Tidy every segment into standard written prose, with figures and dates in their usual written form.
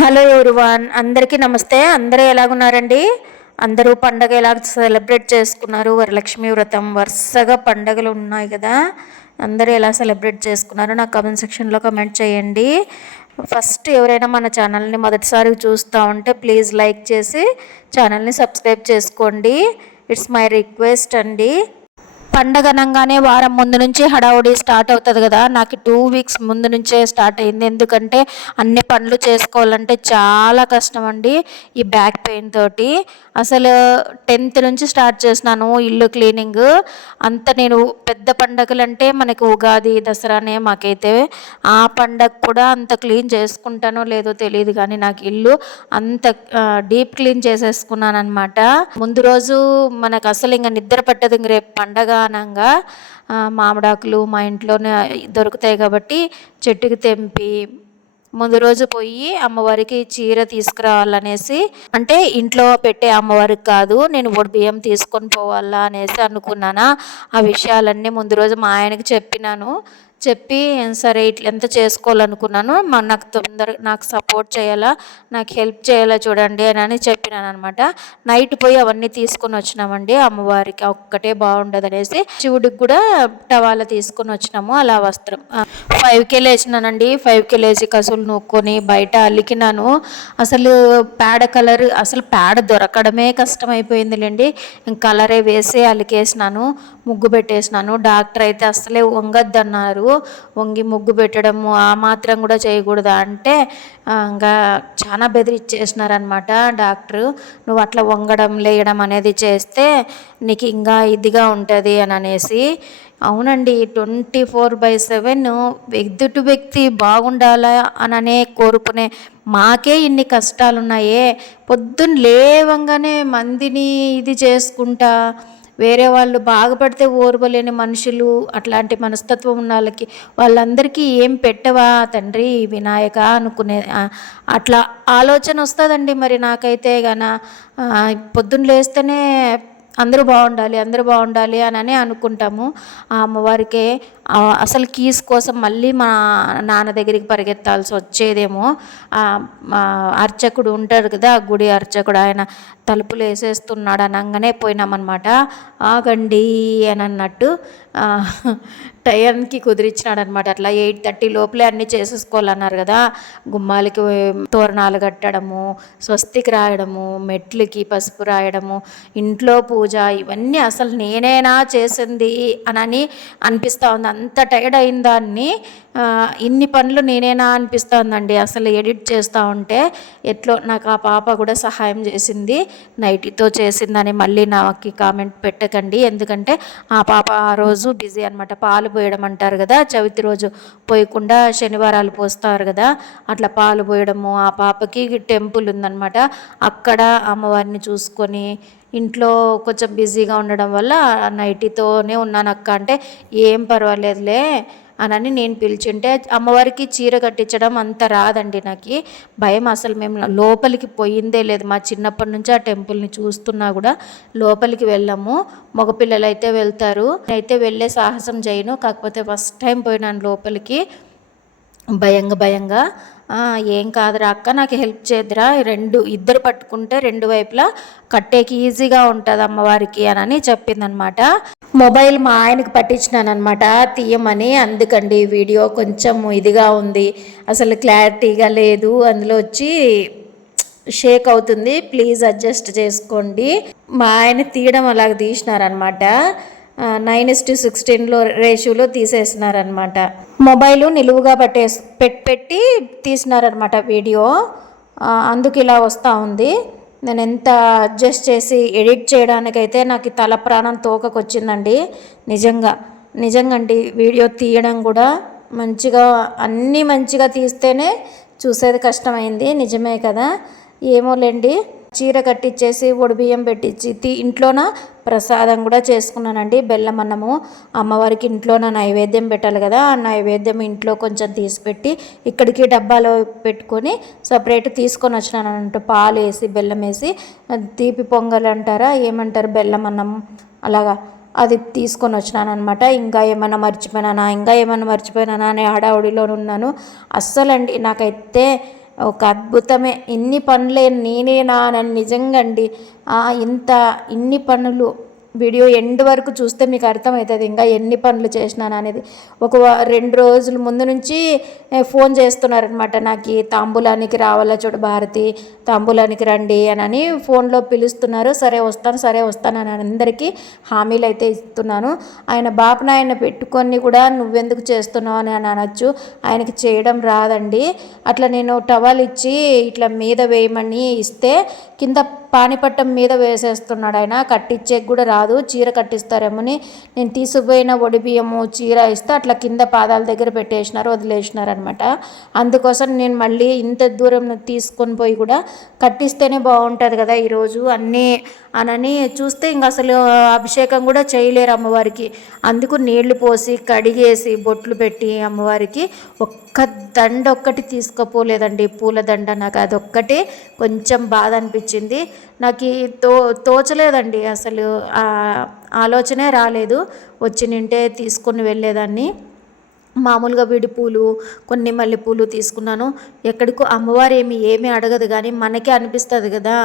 Hello everyone, అందరికీ నమస్తే. అందరూ ఎలాగున్నారండి? అందరూ పండగ ఎలా సెలబ్రేట్ చేసుకున్నారు? వరలక్ష్మి వ్రతం వరుసగా పండగలు ఉన్నాయి కదా, అందరూ ఎలా సెలబ్రేట్ చేసుకున్నారు నాకు కామెంట్ సెక్షన్లో కామెంట్ చేయండి. ఫస్ట్ ఎవరైనా మన ఛానల్ని మొదటిసారి చూస్తూ ఉంటే ప్లీజ్ లైక్ చేసి ఛానల్ని సబ్స్క్రైబ్ చేసుకోండి. ఇట్స్ మై రిక్వెస్ట్ అండి. పండగ అనగానే వారం ముందు నుంచి హడావుడి స్టార్ట్ అవుతుంది కదా, నాకు 2 వీక్స్ ముందు నుంచే స్టార్ట్ అయింది. ఎందుకంటే అన్ని పనులు చేసుకోవాలంటే చాలా కష్టం అండి ఈ బ్యాక్ పెయిన్ తోటి. అసలు 10th నుంచి స్టార్ట్ చేసినాను ఇల్లు క్లీనింగ్ అంత. నేను పెద్ద పండగలు అంటే మనకి ఉగాది దసరానే మాకైతే. ఆ పండగ కూడా అంత క్లీన్ చేసుకుంటానో లేదో తెలియదు, కానీ నాకు ఇల్లు అంత డీప్ క్లీన్ చేసేసుకున్నాను అనమాట. ముందు రోజు మనకు అసలు ఇంకా నిద్ర పట్టదు. ఇంక రేపు పండగ అనంగా మామిడాకులు మా ఇంట్లోనే దొరుకుతాయి కాబట్టి చెట్టుకి తెంపి ముందు రోజు పోయి అమ్మవారికి చీర తీసుకురావాలనేసి, అంటే ఇంట్లో పెట్టే అమ్మవారికి కాదు, నేను బియ్యం తీసుకొని పోవాలా అనేసి అనుకున్నానా. ఆ విషయాలన్నీ ముందు రోజు మా ఆయనకి చెప్పినాను. చెప్పి సరే ఇట్లా ఎంత చేసుకోవాలనుకున్నాను, నాకు సపోర్ట్ చేయాలా, నాకు హెల్ప్ చేయాలా చూడండి అని చెప్పినాను అనమాట. నైట్ పోయి అవన్నీ తీసుకొని వచ్చినామండి. అమ్మవారికి ఒక్కటే బాగుండదు అనేసి శివుడికి కూడా టవాలా తీసుకొని వచ్చినాము. అలా వస్త్రం 5K లేచినానండి. 5K లేచి కసులు నూక్కొని బయట అలికినాను. అసలు పేడ కలర్, అసలు పేడ దొరకడమే కష్టమైపోయిందిలేండి. కలరే వేసి అలికేసినాను, ముగ్గు పెట్టేసినాను. డాక్టర్ అయితే అసలే వంగద్దన్నారు. వంగి ముగ్గు పెట్టడము ఆ మాత్రం కూడా చేయకూడదా అంటే ఇంకా చాలా బెదిరిచ్చేసినారనమాట డాక్టరు. నువ్వు అట్లా వంగడం లేయడం అనేది చేస్తే నీకు ఇంకా ఇదిగా ఉంటుంది అని అనేసి. అవునండి, 24/7 ఎదుటి వ్యక్తి బాగుండాలా అననే కోరుకునే మాకే ఇన్ని కష్టాలున్నాయే. పొద్దున్న లేవంగానే మందిని ఇది చేసుకుంటా, వేరే వాళ్ళు బాగుపడితే ఓర్వలేని మనుషులు, అట్లాంటి మనస్తత్వం ఉన్న వాళ్ళందరికీ ఏం పెట్టవా తండ్రి వినాయక అనుకునే అట్లా ఆలోచన వస్తుందండి. మరి నాకైతే గన పొద్దున్న లేస్తేనే అందరూ బాగుండాలి అని అనుకుంటాము. ఆ అమ్మవారికే అసలు కీస్ కోసం మళ్ళీ మా నాన్న దగ్గరికి పరిగెత్తాల్సి వచ్చేదేమో. అర్చకుడు ఉంటాడు కదా, ఆ గుడి అర్చకుడు, ఆయన తలుపులు వేసేస్తున్నాడు అనగానే పోయినామన్నమాట. ఆగండి అని అన్నట్టు టైంకి కుదిరించినాడు అనమాట. అట్లా 8:30 లోపలే అన్నీ చేసేసుకోవాలన్నారు కదా. గుమ్మాలకి తోరణాలు కట్టడము, స్వస్తికి రాయడము, మెట్లకి పసుపు రాయడము, ఇంట్లో పూజ, ఇవన్నీ అసలు నేనేనా చేసింది అని అనిపిస్తూ ఉంది. అంత టైర్డ్ అయిన దాన్ని ఇన్ని పనులు నేనేనా అనిపిస్తుందండి అసలు ఎడిట్ చేస్తూ ఉంటే. ఎట్లో నాకు ఆ పాప కూడా సహాయం చేసింది, నైటీతో చేసిందని మళ్ళీ నాకు కామెంట్ పెట్టకండి. ఎందుకంటే ఆ పాప ఆ రోజు బిజీ అనమాట. పాలు పోయడం అంటారు కదా, చవితి రోజు పోయకుండా శనివారాలు పోస్తారు కదా, అట్లా పాలు పోయడము. ఆ పాపకి టెంపుల్ ఉందన్నమాట, అక్కడ అమ్మవారిని చూసుకొని ఇంట్లో కొంచెం బిజీగా ఉండడం వల్ల నైటీతోనే ఉన్నాను అక్క అంటే, ఏం పర్వాలేదులే అని నేను పిలిచింటే, అమ్మవారికి చీర కట్టించడం అంత రాదండి నాకు, భయం. అసలు మేము లోపలికి పోయిందే లేదు. మా చిన్నప్పటి నుంచి ఆ టెంపుల్ని చూస్తున్నా కూడా లోపలికి వెళ్ళాము. మగపిల్లలు అయితే వెళ్తారు, అయితే వెళ్ళే సాహసం చేయను. కాకపోతే ఫస్ట్ టైం పోయినాను లోపలికి, భయంగా. ఏం కాదురా అక్క, నాకు హెల్ప్ చేద్దురా, ఇద్దరు పట్టుకుంటే 2 వైపులా కట్టేకి ఈజీగా ఉంటుంది అమ్మవారికి అని చెప్పిందనమాట. మొబైల్ మా ఆయనకు పట్టించినానమాట తీయమని. అందుకండి వీడియో కొంచెం ఇదిగా ఉంది, అసలు క్లారిటీగా లేదు, అందులో వచ్చి షేక్ అవుతుంది, ప్లీజ్ అడ్జస్ట్ చేసుకోండి. మా ఆయన తీయడం అలాగ తీసినారనమాట. 9:16 రేషియోలో తీసేసినారనమాట. మొబైలు నిలువుగా పెట్టి తీసినారనమాట వీడియో. అందుకు ఇలా వస్తూ ఉంది. నేను ఎంత అడ్జస్ట్ చేసి ఎడిట్ చేయడానికైతే నాకు తల ప్రాణం తోకకొచ్చిందండి. నిజంగా అండి, వీడియో తీయడం కూడా అన్నీ మంచిగా తీస్తేనే చూసేది కష్టమైంది. నిజమే కదా, ఏమోలేండి. చీర కట్టించేసి బియ్యం పెట్టించి ఇంట్లోన ప్రసాదం కూడా చేసుకున్నానండి. బెల్లం అన్నము అమ్మవారికి ఇంట్లోన నైవేద్యం పెట్టాలి కదా, ఆ నైవేద్యం ఇంట్లో కొంచెం తీసిపెట్టి ఇక్కడికి డబ్బాలో పెట్టుకొని సపరేట్ తీసుకొని వచ్చినానంట. పాలు వేసి బెల్లం వేసి తీపి పొంగల్ అంటారా ఏమంటారు, బెల్లం అన్నం అలాగా, అది తీసుకొని వచ్చినాను అనమాట. ఇంకా ఏమైనా మర్చిపోయినానా అనే హడావుడిలో ఉన్నాను. అస్సలండి నాకైతే ఒక అద్భుతమే. ఇన్ని పనులే నేనేనా అని నిజంగా అండి. ఇన్ని పనులు వీడియో ఎండ్ వరకు చూస్తే మీకు అర్థమవుతుంది ఇంకా ఎన్ని పనులు చేసినాను అనేది. 2 రోజుల ముందు నుంచి ఫోన్ చేస్తున్నారనమాట, నాకు తాంబూలానికి రావాలా చూడు భారతి, తాంబూలానికి రండి అని ఫోన్లో పిలుస్తున్నారు. సరే వస్తాను అని అందరికీ హామీలు అయితే ఇస్తున్నాను. ఆయన బాపనాయన పెట్టుకొని కూడా నువ్వెందుకు చేస్తున్నావు అని అనొచ్చు, ఆయనకి చేయడం రాదండి. అట్లా నేను టవల్ ఇచ్చి ఇట్లా మీద వేయమని ఇస్తే కింద పానిపట్టం మీద వేసేస్తున్నాడు ఆయన. కట్టించేకి కూడా రాదు, చీర కట్టిస్తారేమోని నేను తీసుకుపోయిన బియ్యము చీర ఇస్తే అట్లా కింద పాదాల దగ్గర వదిలేసినారు అనమాట. అందుకోసం నేను మళ్ళీ ఇంత దూరం తీసుకొని పోయి కూడా కట్టిస్తేనే బాగుంటుంది కదా ఈరోజు అన్నీ అనని చూస్తే ఇంక అసలు అభిషేకం కూడా చేయలేరు అమ్మవారికి. అందుకు నీళ్లు పోసి కడిగేసి బొట్లు పెట్టి అమ్మవారికి ఒక్క దండ ఒక్కటి తీసుకుపోలేదండి, పూల దండ. నాకు అదొక్కటి కొంచెం బాధ అనిపించింది. నాకు తోచలేదండి, అసలు ఆలోచనే రాలేదు. వచ్చి నింటే తీసుకొని వెళ్ళేదాన్ని. మామూలుగా విడి పూలు, కొన్ని మల్లెపూలు తీసుకున్నాను. ఎక్కడికో అమ్మవారు ఏమీ అడగదు, కానీ మనకే అనిపిస్తుంది కదా,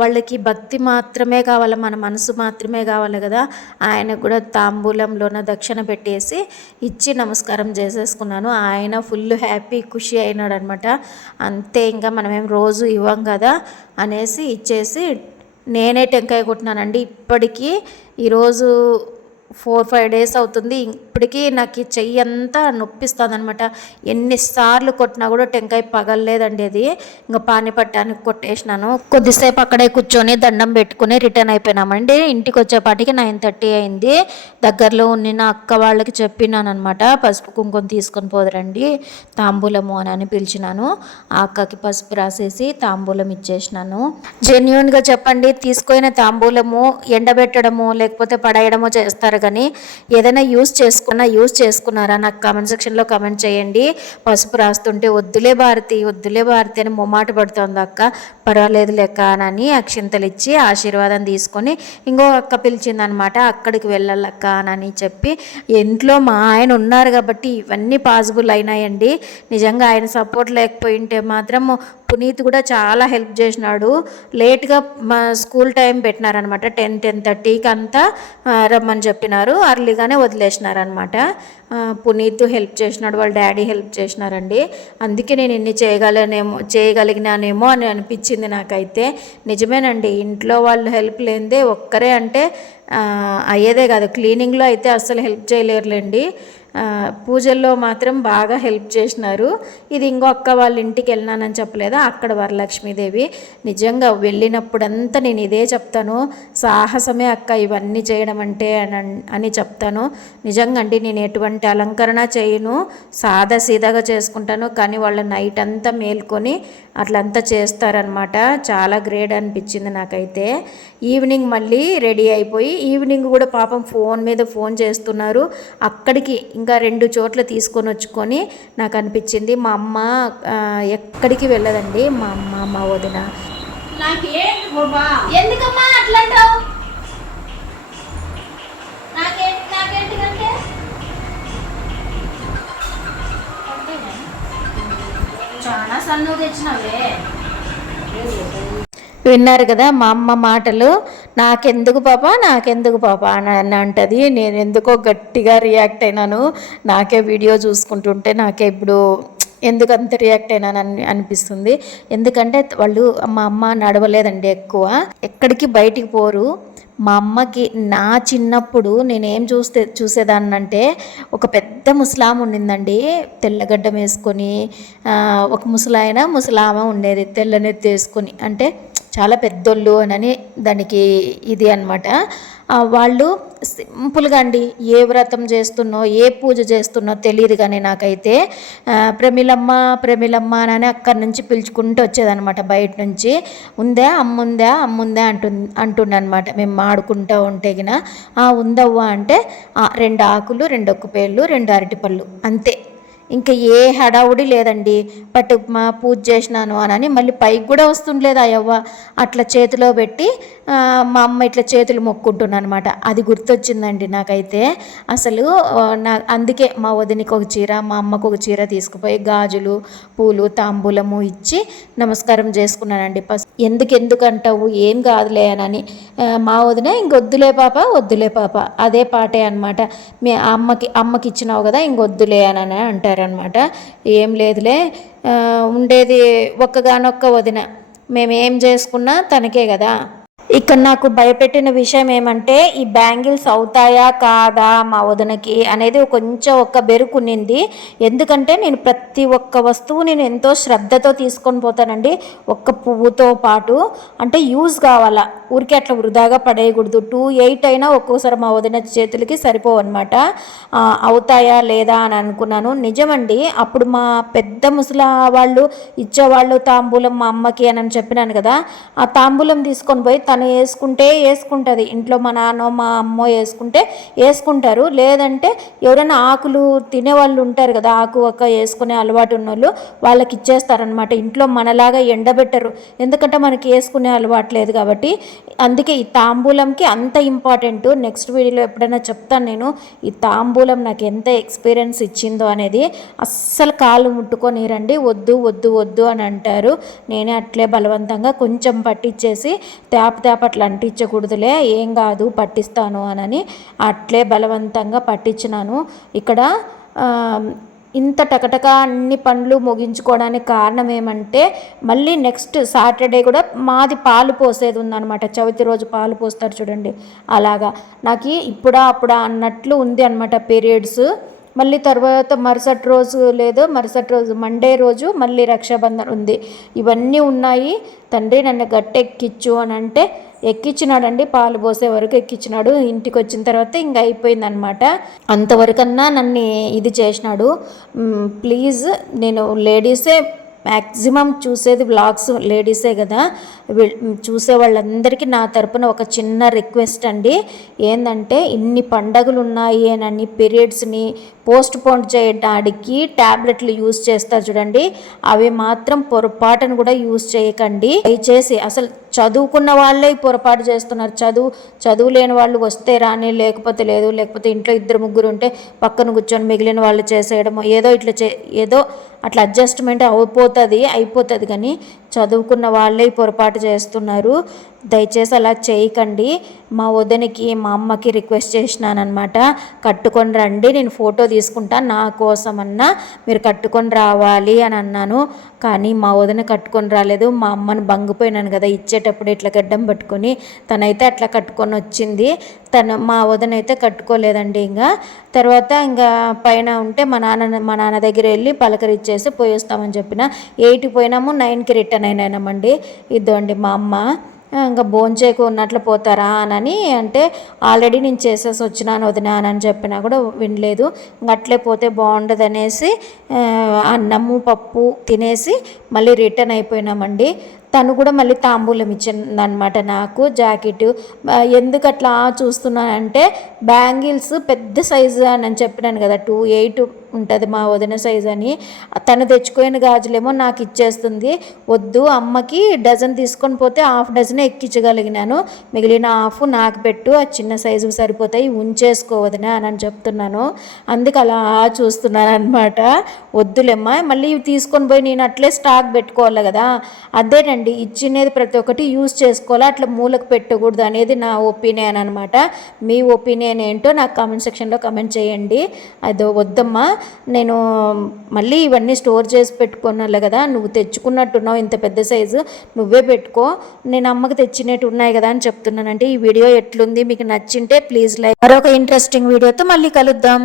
వాళ్ళకి భక్తి మాత్రమే కావాలి, మన మనసు మాత్రమే కావాలి కదా. ఆయన కూడా తాంబూలంలోన దక్షిణ పెట్టేసి ఇచ్చి నమస్కారం చేసేసుకున్నాను. ఆయన ఫుల్ హ్యాపీ ఖుషి అయినాడు అనమాట. అంతే, ఇంకా మనమేం రోజు ఇవ్వం కదా అనేసి ఇచ్చేసి నేనే టెంకాయ కొట్టినానండి. ఇప్పటికీ ఈరోజు 4-5 డేస్ అవుతుంది. ఇప్పటికీ నాకు ఈ చెయ్యి అంతా నొప్పిస్తుంది అనమాట. ఎన్నిసార్లు కొట్టినా కూడా టెంకాయ పగలలేదండి. అది ఇంకా పానిపట్టానికి కొట్టేసినాను. కొద్దిసేపు అక్కడే కూర్చొని దండం పెట్టుకుని రిటర్న్ అయిపోయినామండి. ఇంటికి వచ్చేపాటికి 9:30 అయింది. దగ్గరలో ఉన్న అక్క వాళ్ళకి చెప్పినాను అనమాట, పసుపు కుంకుమ తీసుకొని పోదరండి తాంబూలము అని పిలిచినాను. ఆ అక్కకి పసుపు రాసేసి తాంబూలం ఇచ్చేసినాను. జెన్యూన్గా చెప్పండి, తీసుకున్న తాంబూలము ఎండబెట్టడము లేకపోతే పడేయడము చేస్తారు, కానీ ఏదైనా యూస్ చేసుకున్నారా నాకు కామెంట్ సెక్షన్లో కామెంట్ చేయండి. పసుపు రాస్తుంటే వద్దులే భారతి అని మొమ్మాట పడుతుంది అక్క. పర్వాలేదు లెక్క అని అక్షింతలు ఇచ్చి ఆశీర్వాదం తీసుకొని ఇంకో అక్క పిలిచిందనమాట, అక్కడికి వెళ్ళాలక్క అని చెప్పి. ఇంట్లో మా ఆయన ఉన్నారు కాబట్టి ఇవన్నీ పాసిబుల్ అయినాయండి. నిజంగా ఆయన సపోర్ట్ లేకపోయింటే మాత్రం పునీత్ కూడా చాలా హెల్ప్ చేసినాడు. లేట్గా మా స్కూల్ టైం పెట్టినారనమాట, 10-10:30కి అంతా రమ్మని చెప్పినారు. అర్లీగానే వదిలేసినారనమాట. పునీత్ హెల్ప్ చేసినాడు, వాళ్ళ డాడీ హెల్ప్ చేసినారండి. అందుకే నేను ఇన్ని చేయగలిగినానేమో అని అనిపించింది నాకైతే. నిజమేనండి, ఇంట్లో వాళ్ళు హెల్ప్ లేనిదే ఒక్కరే అంటే అయ్యేదే కాదు. క్లీనింగ్లో అయితే అస్సలు హెల్ప్ చేయలేరులేండి, పూజల్లో మాత్రం బాగా హెల్ప్ చేసినారు. ఇది ఇంకో అక్క వాళ్ళ ఇంటికి వెళ్ళినానని చెప్పలేదా, అక్కడ వరలక్ష్మీదేవి. నిజంగా వెళ్ళినప్పుడంతా నేను ఇదే చెప్తాను, సాహసమే అక్క ఇవన్నీ చేయడం అంటే అని చెప్తాను. నిజంగా అండి, నేను ఎటువంటి అలంకరణ చేయను, సీదాగా చేసుకుంటాను. కానీ వాళ్ళ నైట్ అంతా మేల్కొని అట్లంతా చేస్తారనమాట. చాలా గ్రేట్ అనిపించింది నాకైతే. ఈవినింగ్ మళ్ళీ రెడీ అయిపోయి, ఈవినింగ్ కూడా పాపం ఫోన్ మీద ఫోన్ చేస్తున్నారు. అక్కడికి ఇంకా 2 చోట్ల తీసుకొని వచ్చుకొని నాకు అనిపించింది. మా అమ్మ ఎక్కడికి వెళ్ళదండి, మా అమ్మ మా వదిన. ఎందుకమ్మా అట్లా అంటావు? నాకేంటిదంటే చాలా సన్ను తెచ్చినవే. విన్నారు కదా మా అమ్మ మాటలు. నాకెందుకు పాప అని అంటది. నేను ఎందుకో గట్టిగా రియాక్ట్ అయినాను. నాకే వీడియో చూసుకుంటుంటే నాకే ఇప్పుడు ఎందుకు అంత రియాక్ట్ అయినానని అనిపిస్తుంది. ఎందుకంటే మా అమ్మ నడవలేదండి, ఎక్కువ ఎక్కడికి బయటికి పోరు. మా అమ్మకి నా చిన్నప్పుడు నేనేం చూసేదాన్నంటే, ఒక పెద్ద ముసలామ ఉండిందండి, తెల్లగడ్డం వేసుకొని. ఒక ముసలామ ఉండేది తెల్లనెత్తి వేసుకొని, అంటే చాలా పెద్దోళ్ళు అని దానికి ఇది అనమాట. వాళ్ళు సింపుల్గా అండి, ఏ వ్రతం చేస్తున్నో ఏ పూజ చేస్తున్నో తెలియదు, కానీ నాకైతే ప్రమిలమ్మ అని అక్కడి నుంచి పిలుచుకుంటూ వచ్చేదనమాట. బయట నుంచి అమ్ముందా అంటుండనమాట. మేము ఆడుకుంటూ ఉంటే గిన ఉందవ్వా అంటే 2 ఆకులు, 2 ఒక్కపేళ్ళు, 2 అరటిపళ్ళు, అంతే. ఇంకా ఏ హడావుడి లేదండి. పట్టుకుమా పూజ చేసినాను అని మళ్ళీ పైకి కూడా వస్తుండలేదు ఆ యవ్వ. అట్లా చేతిలో పెట్టి మా అమ్మ ఇట్లా చేతులు మొక్కుంటున్నాను అనమాట. అది గుర్తొచ్చిందండి నాకైతే. అసలు అందుకే మా వదినికి ఒక చీర, మా అమ్మకు ఒక చీర తీసుకుపోయి గాజులు, పూలు, తాంబూలము ఇచ్చి నమస్కారం చేసుకున్నానండి. ఎందుకు అంటావు, ఏం కాదులే అని. మా వదిన ఇంకొద్దులే పాప, వద్దులే పాప, అదే పాటే అనమాట. మీ అమ్మకి ఇచ్చినావు కదా ఇంకొద్దులే అని అంటారనమాట. ఏం లేదులే, ఉండేది ఒక్కగానొక్క వదిన, మేమేం చేసుకున్నా తనకే కదా. ఇక్కడ నాకు భయపెట్టిన విషయం ఏమంటే ఈ బ్యాంగిల్స్ అవుతాయా కాదా మా వదినకి అనేది కొంచెం ఒక బెరుకునింది. ఎందుకంటే నేను ప్రతి ఒక్క వస్తువు నేను ఎంతో శ్రద్ధతో తీసుకొని పోతానండి. ఒక్క పువ్వుతో పాటు అంటే యూజ్ కావాలా, ఊరికే అట్లా వృధాగా పడేయకూడదు. 2,8 అయినా ఒక్కోసారి మా వదిన చేతులకి సరిపోవన్నమాట. అవుతాయా లేదా అని అనుకున్నాను. నిజమండి, అప్పుడు మా పెద్ద ముసలా వాళ్ళు ఇచ్చేవాళ్ళు తాంబూలం మా అమ్మకి అని చెప్పినాను కదా. ఆ తాంబూలం తీసుకొని పోయి తను వేసుకుంటుంది. ఇంట్లో మా నాన్న మా అమ్మ వేసుకుంటారు. లేదంటే ఎవరైనా ఆకులు తినేవాళ్ళు ఉంటారు కదా, ఆకు ఒక్క వేసుకునే అలవాటు ఉన్నోళ్ళు వాళ్ళకి ఇచ్చేస్తారనమాట. ఇంట్లో మనలాగా ఎండబెట్టరు, ఎందుకంటే మనకి వేసుకునే అలవాటు లేదు కాబట్టి. అందుకే ఈ తాంబూలంకి అంత ఇంపార్టెంట్. నెక్స్ట్ వీడియోలో ఎప్పుడైనా చెప్తాను నేను ఈ తాంబూలం నాకు ఎంత ఎక్స్పీరియన్స్ ఇచ్చిందో అనేది. అస్సలు కాళ్ళు ముట్టుకొని రండి, వద్దు వద్దు వద్దు అని అంటారు. నేనే అట్లే బలవంతంగా కొంచెం పట్టించేసి తేప అట్లా అంటించకూడదులే, ఏం కాదు పట్టిస్తాను అని అట్లే బలవంతంగా పట్టించినాను. ఇక్కడ ఇంత టకటక అన్ని పనులు ముగించుకోవడానికి కారణం ఏమంటే మళ్ళీ నెక్స్ట్ సాటర్డే కూడా మాది పాలు పోసేది ఉందన్నమాట. చవితి రోజు పాలు పోస్తారు చూడండి, అలాగా నాకు అప్పుడా అన్నట్లు ఉంది అనమాట పీరియడ్స్. మళ్ళీ తర్వాత మరుసటి రోజు మండే రోజు మళ్ళీ రక్షాబంధన్ ఉంది. ఇవన్నీ ఉన్నాయి. తండ్రి నన్ను గట్టెక్కిచ్చు అని అంటే ఎక్కించినాడండి. పాలు పోసే వరకు ఎక్కించినాడు. ఇంటికి వచ్చిన తర్వాత ఇంక అయిపోయిందనమాట. అంతవరకన్నా నన్ను ఇది చేసినాడు. ప్లీజ్, నేను లేడీసే మ్యాక్సిమం చూసేది వ్లాగ్స్, లేడీసే కదా. చూసే వాళ్ళందరికీ నా తరపున ఒక చిన్న రిక్వెస్ట్ అండి. ఏంటంటే ఇన్ని పండగలు ఉన్నాయి అని పీరియడ్స్ని పోస్ట్ పోన్ చేయడానికి ట్యాబ్లెట్లు యూజ్ చేస్తారు చూడండి, అవి మాత్రం పొరపాటును కూడా యూజ్ చేయకండి దయచేసి. అసలు చదువుకున్న వాళ్ళే పొరపాటు చేస్తున్నారు. చదువు లేని వాళ్ళు వస్తే రాని, లేకపోతే లేదు. లేకపోతే ఇంట్లో 2-3 ఉంటే పక్కన కూర్చొని మిగిలిన వాళ్ళు చేసేయడం, ఏదో అట్లా అడ్జస్ట్మెంట్ అయిపోతుంది కానీ చదువుకున్న వాళ్ళే పొరపాటు చేస్తున్నారు. దయచేసి అలా చేయకండి. మా వదినకి మా అమ్మకి రిక్వెస్ట్ చేసినానమాట, కట్టుకొని రండి, నేను ఫోటో తీసుకుంటా, నా కోసమన్నా మీరు కట్టుకొని రావాలి అని అన్నాను. కానీ మా వదిన కట్టుకొని రాలేదు. మా అమ్మని బంగిపోయినాను కదా ఇచ్చేటప్పుడు ఇట్లా గడ్డం పట్టుకొని, తనైతే అట్లా కట్టుకొని వచ్చింది. మా వదిన అయితే కట్టుకోలేదండి. తర్వాత పైన ఉంటే మా నాన్న దగ్గర వెళ్ళి పలకరిచ్చేసి పోయేస్తామని చెప్పిన. 8కి పోయినాము, 9కి రిటర్న్ అయినామండి. ఇద్దండి మా అమ్మ. ఇంకా భోంచేకు ఉన్నట్లు పోతారా అని అంటే ఆల్రెడీ నేను చేసేసి వచ్చినాను వదిన అని చెప్పినా కూడా వినలేదు. అట్లే పోతే బాగుండదు అనేసి అన్నము పప్పు తినేసి మళ్ళీ రిటర్న్ అయిపోయినామండి. తను కూడా మళ్ళీ తాంబూలం ఇచ్చిందనమాట నాకు, జాకెట్. ఎందుకు అట్లా చూస్తున్నానంటే బ్యాంగిల్స్ పెద్ద సైజు అని చెప్పినాను కదా, 2,8 ఉంటుంది మా వదిన సైజ్ అని. తను తెచ్చుకోయిన గాజులేమో నాకు ఇచ్చేస్తుంది. వద్దు, అమ్మకి డజన్ తీసుకొని పోతే హాఫ్ డజనే ఎక్కించగలిగినాను, మిగిలిన హాఫ్ నాకు పెట్టు, ఆ చిన్న సైజుకి సరిపోతాయి, ఉంచేసుకోవదినా అని చెప్తున్నాను. అందుకు అలా చూస్తున్నాను అనమాట. వద్దులేమ్మా, మళ్ళీ ఇవి తీసుకొని పోయి నేను అట్లే స్టాక్ పెట్టుకోవాలి కదా. అదేనండి, ఇచ్చినది ప్రతి ఒక్కటి యూజ్ చేసుకోవాలి, అట్లా మూలకు పెట్టకూడదు అనేది నా ఒపీనియన్ అనమాట. మీ ఒపీనియన్ ఏంటో నాకు కామెంట్ సెక్షన్లో కామెంట్ చేయండి. అదో వద్దమ్మా, నేను మళ్ళీ ఇవన్నీ స్టోర్ చేసి పెట్టుకున్నాను కదా, నువ్వు తెచ్చుకున్నట్టున్నావు ఇంత పెద్ద సైజు, నువ్వే పెట్టుకో, నేను అమ్మకి తెచ్చినట్టు ఉన్నాయి కదా అని చెప్తున్నానంటే. ఈ వీడియో ఎట్లుంది, మీకు నచ్చింటే ప్లీజ్ లైక్. మరొక ఇంట్రెస్టింగ్ వీడియోతో మళ్ళీ కలుద్దాం.